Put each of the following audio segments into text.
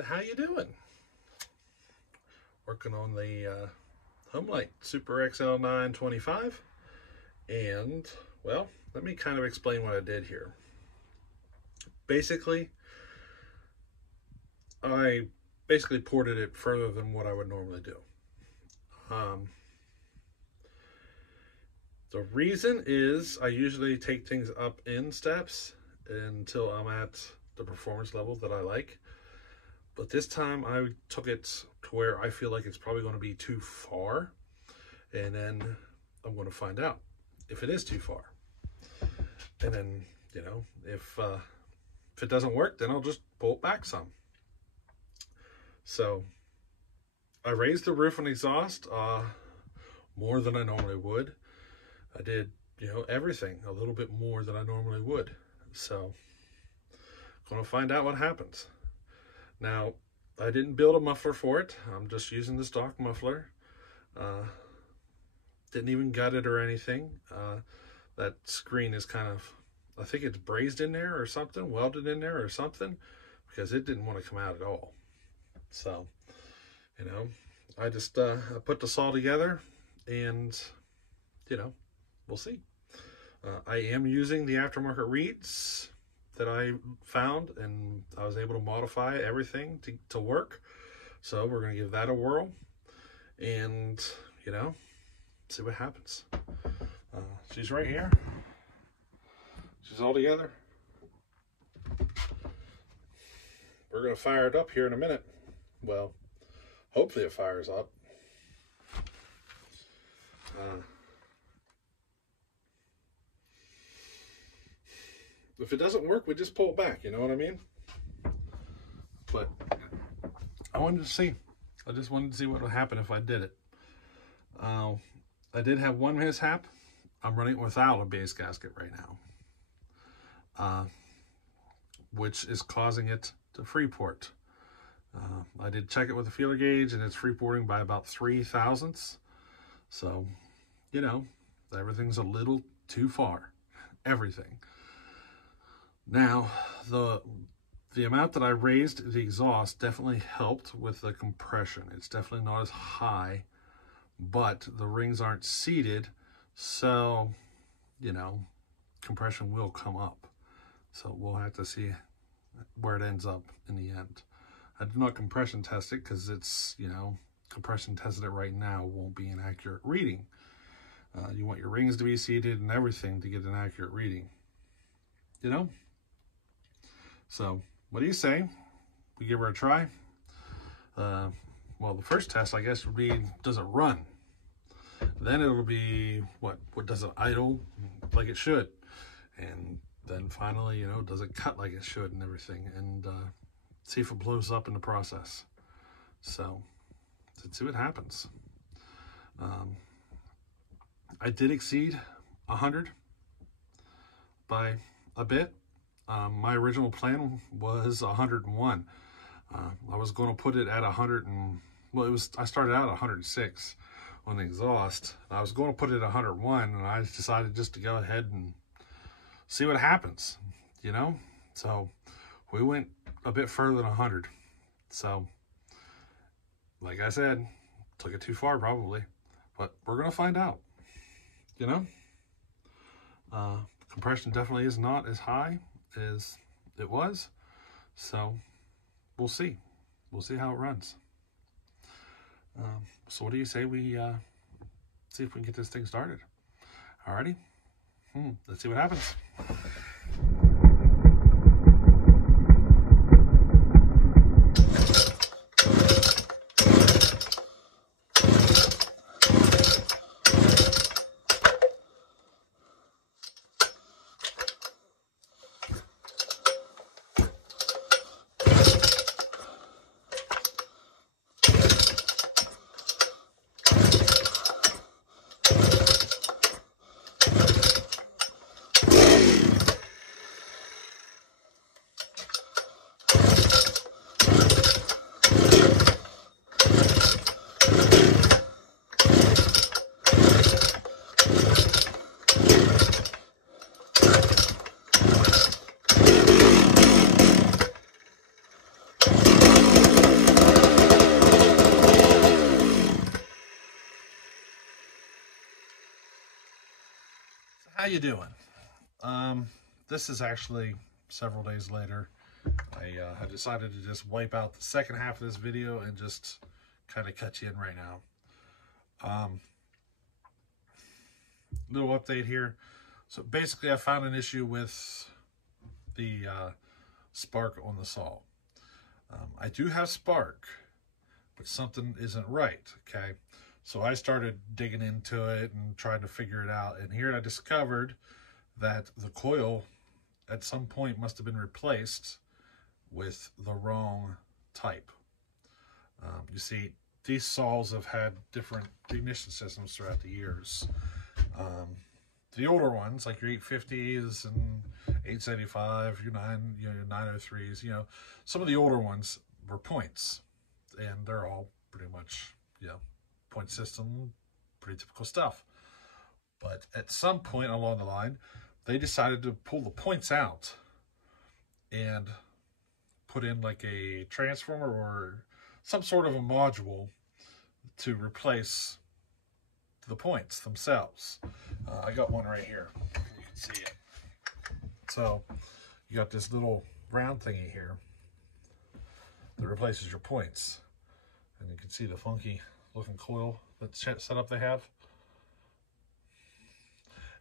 So how you doing? Working on the Homelite Super XL-925, and well, let me kind of explain what I did here. Basically, I ported it further than what I would normally do. The reason is I usually take things up in steps until I'm at the performance level that I like. But this time I took it to where I feel like it's probably going to be too far. And then I'm going to find out if it is too far. And then, you know, if it doesn't work, then I'll just pull it back some. So I raised the roof and exhaust more than I normally would. I did, you know, everything a little bit more than I normally would. So I'm going to find out what happens. Now, I didn't build a muffler for it. I'm just using the stock muffler. Didn't even gut it or anything. That screen is kind of, I think it's brazed in there or something, welded in there or something, because it didn't want to come out at all. So, you know, I just I put this all together, and, you know, we'll see. I am using the aftermarket reeds that I found, and I was able to modify everything to work. So we're going to give that a whirl and, you know, see what happens. She's right here. She's all together. We're going to fire it up here in a minute. Well, hopefully it fires up. If it doesn't work, we just pull it back, you know what I mean? But I wanted to see. I just wanted to see what would happen if I did it. I did have one mishap. I'm running it without a base gasket right now, which is causing it to freeport. I did check it with the feeler gauge, and it's freeporting by about 3 thousandths. So, you know, everything's a little too far. Everything. Now, the amount that I raised the exhaust definitely helped with the compression. It's definitely not as high, but the rings aren't seated, so, you know, compression will come up. So we'll have to see where it ends up in the end. I did not compression test it because it's, you know, compression tested it right now won't be an accurate reading. You want your rings to be seated and everything to get an accurate reading, you know? So, what do you say? We give her a try? Well, the first test, I guess, would be, does it run? Then it'll be, what does it idle like it should? And then finally, you know, does it cut like it should and everything? And see if it blows up in the process. So, let's see what happens. I did exceed 100 by a bit. My original plan was 101. I was going to put it at 100 and, well, I started out at 106 on the exhaust. I was going to put it at 101, and I decided just to go ahead and see what happens, you know? So we went a bit further than 100. So, like I said, took it too far probably, but we're going to find out, you know? Compression definitely is not as high as it was, so we'll see how it runs. So what do you say we see if we can get this thing started? Alrighty, let's see what happens. How you doing? This is actually several days later. I decided to just wipe out the second half of this video and just kind of cut you in right now. Little update here. So basically I found an issue with the spark on the saw. I do have spark, but something isn't right, okay? So I started digging into it and trying to figure it out. And here I discovered that the coil at some point must have been replaced with the wrong type. You see, these saws have had different ignition systems throughout the years. The older ones, like your 850s and 875, your 903s, you know, some of the older ones were points, and they're all pretty much, you know, point system, pretty typical stuff. But at some point along the line, they decided to pull the points out and put in like a transformer or some sort of a module to replace the points themselves. I got one right here. You can see it. So you got this little round thingy here that replaces your points. And you can see the funky looking coil that's set up they have.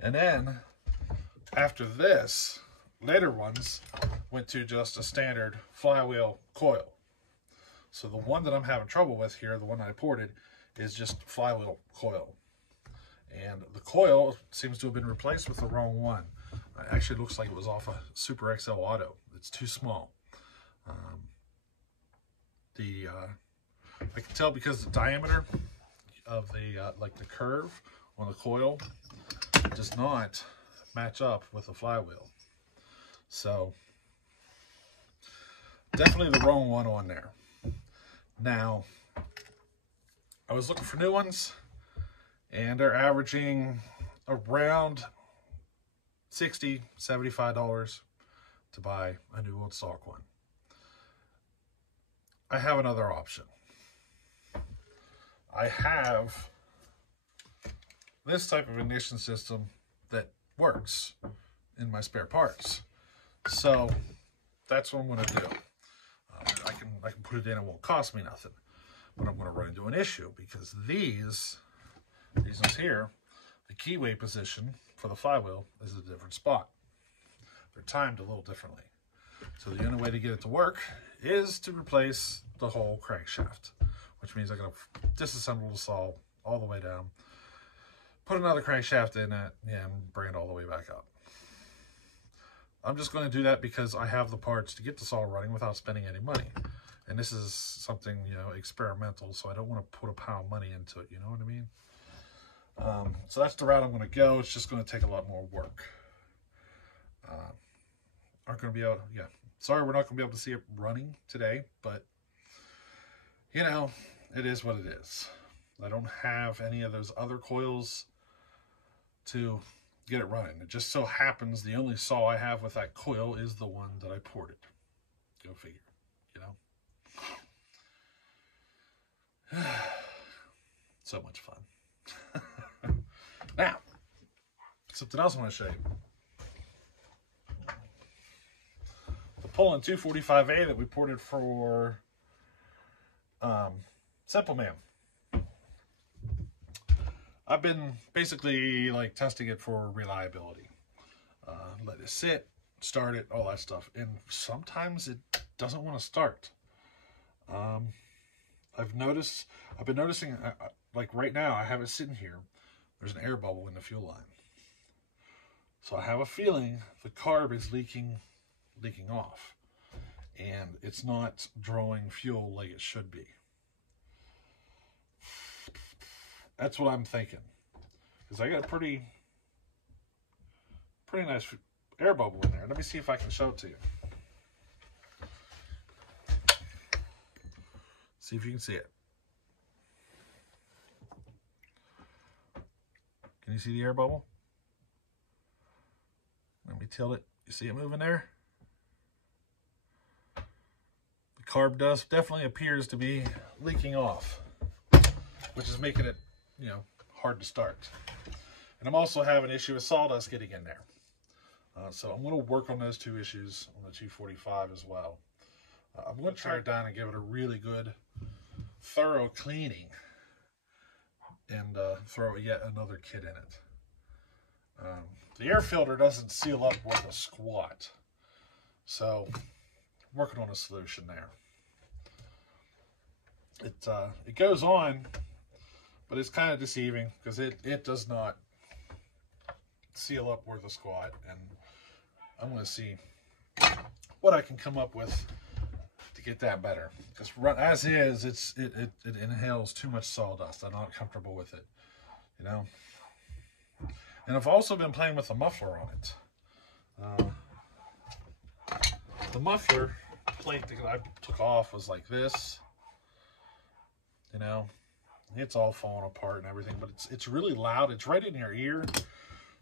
And then after this, later ones went to just a standard flywheel coil. So the one that I'm having trouble with here, the one I ported, is just flywheel coil. And the coil seems to have been replaced with the wrong one. It actually looks like it was off a Super XL Auto. It's too small. I can tell because the diameter of the like the curve on the coil does not match up with the flywheel. So definitely the wrong one on there. Now, I was looking for new ones, and they're averaging around $60, $75 to buy a new old stock one. I have another option. I have this type of ignition system that works in my spare parts. So that's what I'm going to do. I can put it in, it won't cost me nothing. But I'm going to run into an issue because these ones here, the keyway position for the flywheel is a different spot. They're timed a little differently. So the only way to get it to work is to replace the whole crankshaft, which means I'm going to disassemble the saw all the way down, put another crankshaft in it, and bring it all the way back up. I'm just going to do that because I have the parts to get the saw running without spending any money. And this is something, you know, experimental, so I don't want to put a pile of money into it, you know what I mean? So that's the route I'm going to go. It's just going to take a lot more work. Aren't going to be able, yeah. Sorry, we're not going to be able to see it running today, but, you know, it is what it is. I don't have any of those other coils to get it running. It just so happens the only saw I have with that coil is the one that I ported. Go figure, you know? So much fun. Now, something else I want to show you. The Poulan 245a that we ported for Simple Man. I've been basically like testing it for reliability. Let it sit, start it, all that stuff. And sometimes it doesn't want to start. I've been noticing, like right now, I have it sitting here. There's an air bubble in the fuel line. So I have a feeling the carb is leaking off. And it's not drawing fuel like it should be. That's what I'm thinking. Because I got a pretty nice air bubble in there. Let me see if I can show it to you. See if you can see it. Can you see the air bubble? Let me tilt it. You see it moving there? The carb dust definitely appears to be leaking off, which is making it, you know, hard to start. And I'm also having an issue with sawdust getting in there. So I'm going to work on those two issues on the 245 as well. I'm going to tear it down and give it a really good, thorough cleaning, and throw yet another kit in it. The air filter doesn't seal up worth a squat, so I'm working on a solution there. It goes on, but it's kind of deceiving because it does not seal up worth a squat, and I'm going to see what I can come up with to get that better. Because as is, it inhales too much sawdust. I'm not comfortable with it, you know. And I've also been playing with the muffler on it. The muffler plate that I took off was like this, you know. It's all falling apart and everything, but it's really loud. It's right in your ear.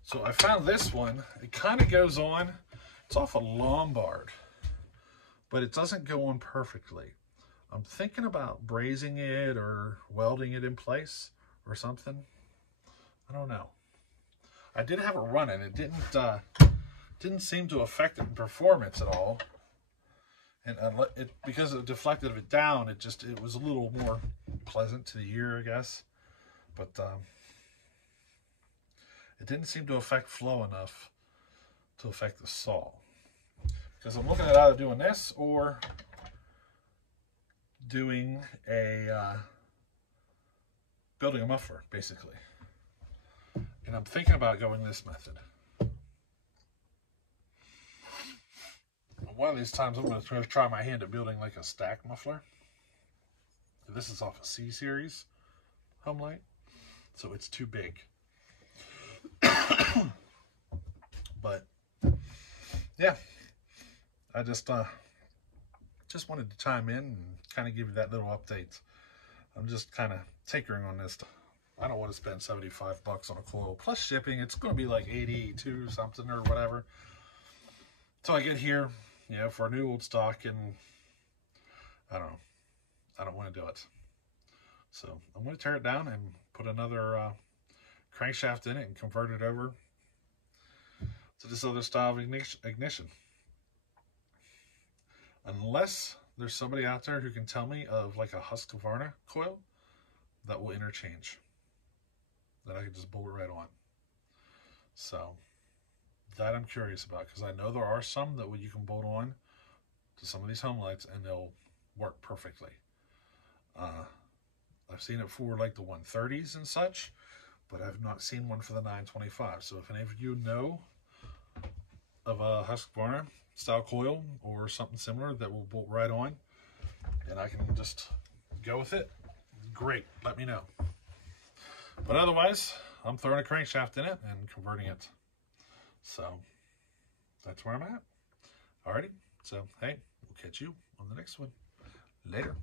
So I found this one. It kind of goes on. It's off a Lombard, but it doesn't go on perfectly. I'm thinking about brazing it or welding it in place or something. I don't know. I did have it running. It didn't seem to affect it in performance at all. And because it deflected it down, it was a little more pleasant to the ear, I guess. But it didn't seem to affect flow enough to affect the saw. Because I'm looking at either doing this or doing building a muffler, basically. And I'm thinking about going this method. One of these times I'm going to try my hand at building like a stack muffler. This is off a C series Homelite, so it's too big. But yeah, I just wanted to chime in and kind of give you that little update. I'm just kind of tinkering on this. I don't want to spend 75 bucks on a coil plus shipping. It's going to be like 82 something or whatever. So I get here, you know, for a new old stock, and I don't know. I don't want to do it. So I'm going to tear it down and put another crankshaft in it and convert it over to this other style of ignition. Unless there's somebody out there who can tell me of like a Husqvarna coil that will interchange, that I can just bolt it right on. So that I'm curious about, because I know there are some that you can bolt on to some of these Homelites and they'll work perfectly. I've seen it for like the 130s and such, but I've not seen one for the 925. So if any of you know of a Husqvarna style coil or something similar that will bolt right on and I can just go with it, great, let me know. But otherwise, I'm throwing a crankshaft in it and converting it. So that's where I'm at. Alrighty, so hey, we'll catch you on the next one. Later.